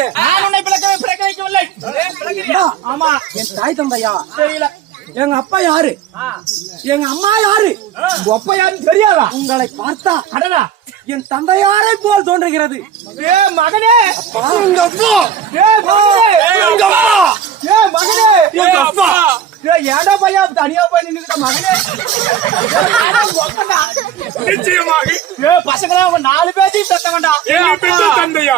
வைக்கவில்லையே. நான் உன்னை பிறக்க வைக்கவில்லை. ஆமா, என் தாய் தந்தையா தெரியல. எங்க அப்பா யாரு, எங்க அம்மா யாரு, உங்க அப்பா யாருன்னு தெரியாதா? உங்களை பார்த்தா அடடா, என் தந்தையாரை போல் தோன்றுகிறது. ஏ மகனே, எங்க அப்பா, ஏ மகனே, எங்க அப்பா, ஏ மகனே, எங்க அப்பா. ஏ ஏடா பையா தனியா போய் நின்னுக்கிட்ட மகனே. நிச்சயமாக ஏ பசங்களா அவன் 4 பேரையும் பெத்தவன்டா. பெற்ற தந்தையா?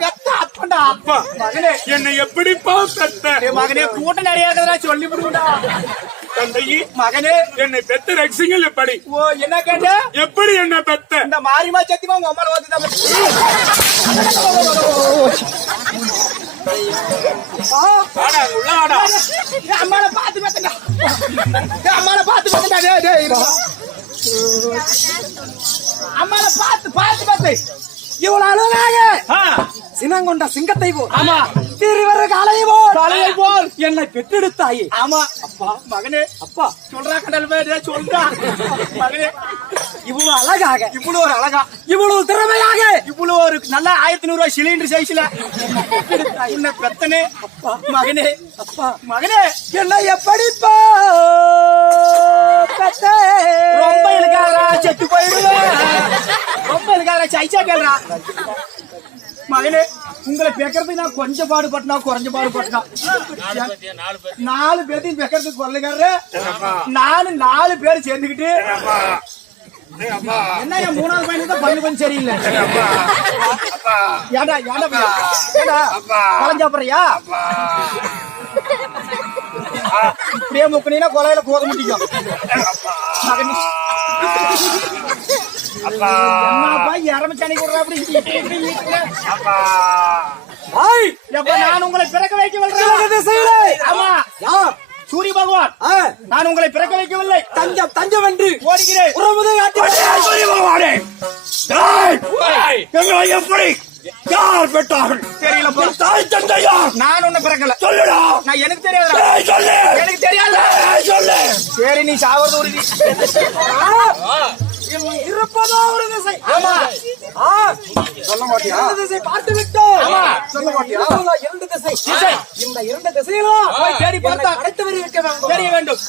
பெத்த அப்பன்டா. அப்பா மகனே, என்னை எப்படிப்பா பெத்த? ஏ மகனே, கூட்டம் நிறைய இருக்கிறதா சொல்லி விடுடா. தந்தையே, மகனே, என்னை பெத்த ரகசியங்கள் எப்படி? ஓ என்ன கேட்ட? எப்படி என்ன பெத்த? இந்த மாரிமா சத்தியமா உங்க அம்மால வந்து அம்மால பாத்து பெத்தடா. அம்மால பாத்து பெத்தடா. டேய் அம்மால பாத்து பெத்து. இவ்வளவு அழகாக சினங்கொண்ட சிங்கத்தை போல், ஆமா, திருவர காளையை போல் என்னை பெற்றெடுத்தாயே. ஆமா அப்பா. மகனே, அப்பா சொல்றா கடல் பேரே, சொல்றா மகனே. இவ்வளவு அழகாக, இவ்வளவு ஒரு அழகா, இவ்வளவு திறமையாக, இவ்வளவு ஒரு நல்ல 1100 ரூபாய் சிலிண்டர் சைஸ்ல உன்னை பெத்தனே. அப்பா மகனே, அப்பா மகனே, என்னை எப்படிப்பா பெத்த? ரொம்ப எனக்காக செத்து போயிடுவேன். ரொம்ப எனக்காக சைச்சா கேள்றா. மகனே, உங்களை பெக்கிறதுக்கு நான் கொஞ்சம் பாடுபட்டனா, குறைஞ்ச பாடுபட்டனா. 4 பேர்த்தையும் பெக்கிறதுக்கு கொள்ளைக்காரரு நானு 4 பேர் சேர்ந்துக்கிட்டு. என்ன என் 3வது பையனுக்கு தான் பல்லு கொஞ்சம் சரியில்லை. ஏடா ஏடா ஏடா பழம் சாப்பிடுறியா? இப்படியே முக்கினா கொலையில போக முடியும். என்னப்பா இறமச்சாணி கொடுறா அப்படி? நான் உங்களை பிறக்க வைக்கவில்லை. ஆமா, சூரிய பகவான், நான் உங்களை பிறக்க வைக்கவில்லை. தஞ்சம் என்று ஓடுகிறேன். சூரிய பகவானே, எங்களை எப்படி யார் பெற்றார்கள்? தெரியல. தாய் தந்தையா? நான் உன்னை பிறக்கல. சொல்லுடா. நான் எனக்கு தெரியாது. சொல்லு. எனக்கு தெரியாது. சொல்லு. சரி, நீ சாவது உறுதி. இருப்பதோ ஒரு திசை. ஆமா, சொல்ல மாட்டியா? திசை பார்த்து விட்டோம். ஆமா, சொல்ல மாட்டியா? 2 திசை. இந்த 2 திசையிலும் போய் தேடி பார்த்தா அடுத்தவரை இருக்க வேண்டும். தெரிய வேண்டும்.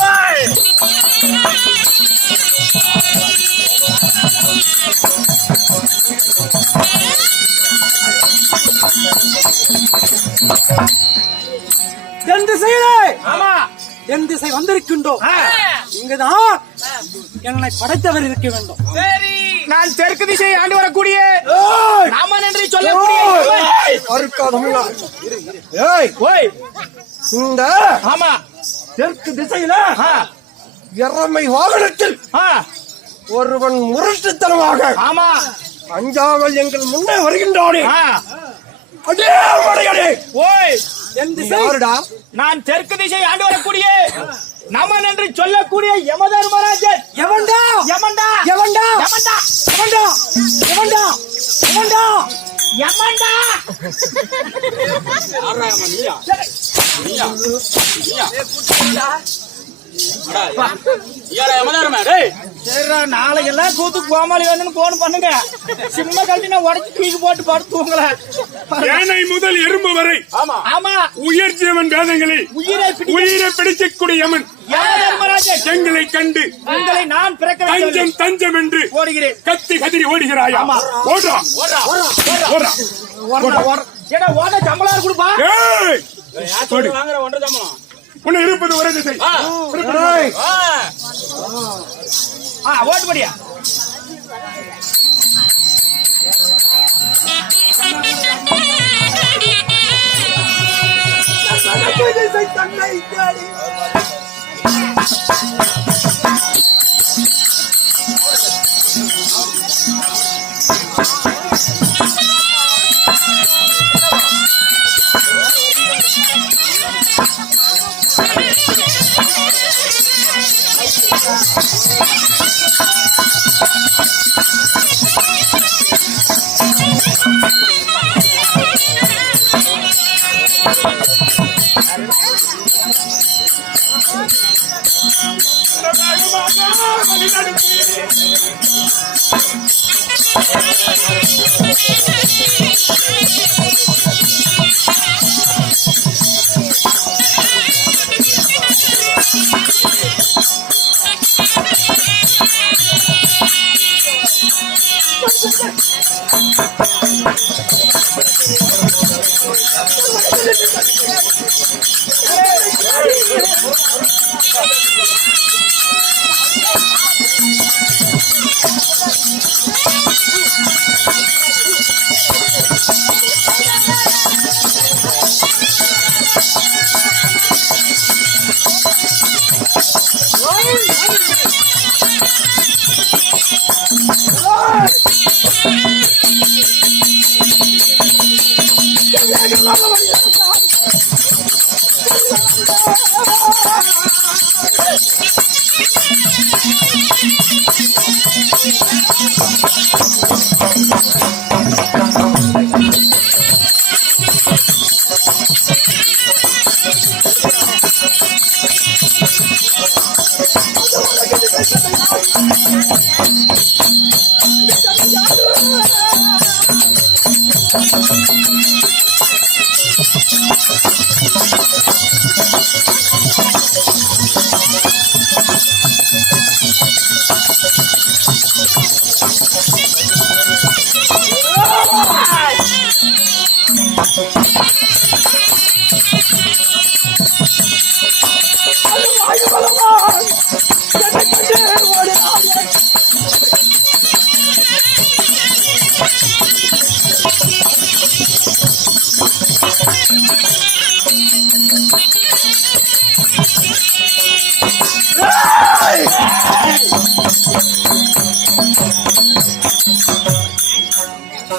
Hey! வேண்டும். இங்குதான் என்னை படைத்தவர் இருக்க வேண்டும். சரி, நான் தெற்கு திசை ஆண்டு வரக்கூடிய ராமன் என்று சொல்லக்கூடிய இந்த ஆமா தெற்கு திசையில எறமை வாகனத்தில் ஒருவன் முரட்டுத்தனமாக ஆமா அஞ்சாமல் எங்கள் முன்னே வருகின்றானே. அடே மடையடே, ஓய் என் திசை யாருடா? நான் தெற்கு திசை ஆண்டு வரக்கூடிய நமன் என்று சொல்லக்கூடிய யமதர்மராஜன். எவன்டா யமன்டா எவன்டா யமன்டா எவன்டா எவன்டா எவன்டா யமன்டா. சரிடா, நாளைக்கெல்லாம் கூத்து கோமாளி வேணும்னு போன் பண்ணுங்க. சிம்ம கழட்டி நான் உடச்சு தூக்கி போட்டு படுத்துவங்கள. யானை முதல் எறும்பு வரை ஆமா உயர் ஜீவன் வேதங்களை உயிரை உயிரை பிடிக்கக்கூடிய யமன் யமதர்மராஜன் எங்களை கண்டு உங்களை நான் பிறக்க தஞ்சம் தஞ்சம் என்று ஓடுகிறேன். கத்தி கதிரி ஓடுகிறாயா? ஓடுறா ஓடுறா. ஏடா ஓட சம்பளம் கொடுப்பா. ஏய், ஓடு. உன்னை இருப்பது ஒரே திசை. ஓட்டுபடியா தன்னை தேடி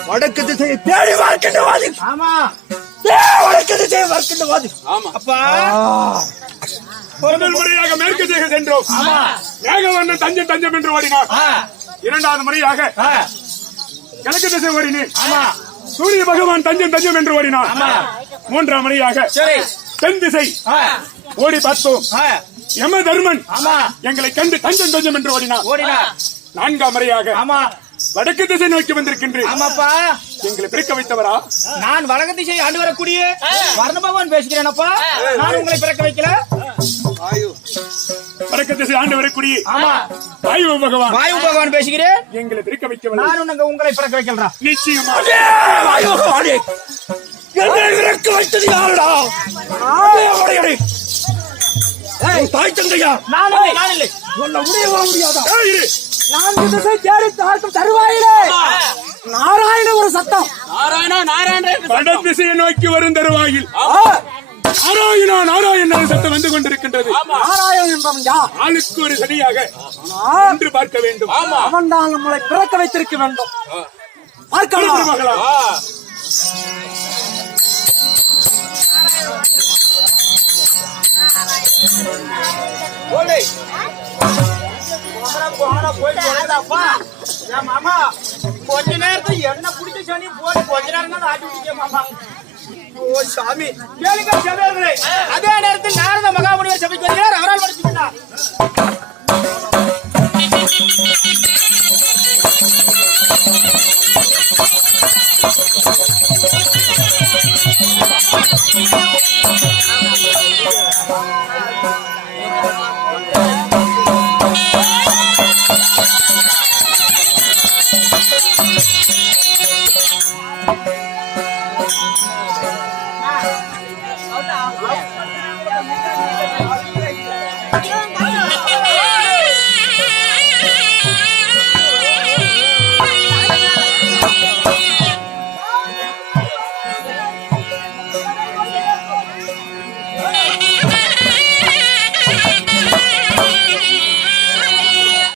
வடக்கு திசையை தேடி பார்க்கின்றவாது. ஆமா வடக்கு திசையை பார்க்கின்றவாது. அப்பா முதல் முறையாக மேற்கு திசை சென்றோம். மேகவர்ணன் தஞ்சம் தஞ்சம் என்று ஓடினார். இரண்டாவது முறையாக கிழக்கு திசை ஓடினேன். சூரிய பகவான் தஞ்சம் தஞ்சம் என்று ஓடினார். மூன்றாம் முறையாக தென் திசை ஓடி பார்த்தோம். யம தர்மன் எங்களை கண்டு தஞ்சம் தஞ்சம் என்று ஓடினார். நான்காம் முறையாக வடக்கு திசை நோக்கி வந்திருக்கின்றேன். ஆமாப்பா, எங்களை பிறக்க வைத்தவரா? நான் வடக்கு திசை ஆண்டு வரக்கூடிய வர்ண பகவான் பேசுகிறேனப்பா. நான் உங்களை பிறக்க வைக்கல. வடக்கு திசை ஆண்டு வரக்கூடிய வாயு பகவான் வாயு பகவான் பேசுகிறேன். எங்களை பிறக்க வைக்கவில்லை. நான் உங்களை பிறக்க வைக்கிறேன். நிச்சயமாக வாயு பகவானே, என்னை பிறக்க வைத்தது யாருடா? உன் தாய் தந்தையா நான் இல்லை சொல்ல முடியவா முடியாதா ஏய், இரு. 4 திசை தேடி பார்க்கும் தருவாயிலே நாராயண ஒரு சத்தம். வட திசையை நோக்கி வரும் தருவாயில் நாராயணா நாராயண சத்தம் வந்து கொண்டிருக்கின்றது. நாராயணன் என்பவன் யார்? ஆளுக்கு ஒரு சதியாக என்று பார்க்க வேண்டும். அவன் தான் நம்மளை பிறக்க வைத்திருக்க வேண்டும். பார்க்கலாம். மகளா மாமா கொஞ்ச நேரத்துல என்ன பிடிச்ச சனி போட்டு கொஞ்ச நேரம் தான் ஆட்டி பிடிக்க மாமா. ஓ சாமி கேளுங்க சபையர்களே, அதே நேரத்தில் நாரத மகாமுனிவர் சபைக்கு வருகிறார். அவரால் படிச்சுட்டார்.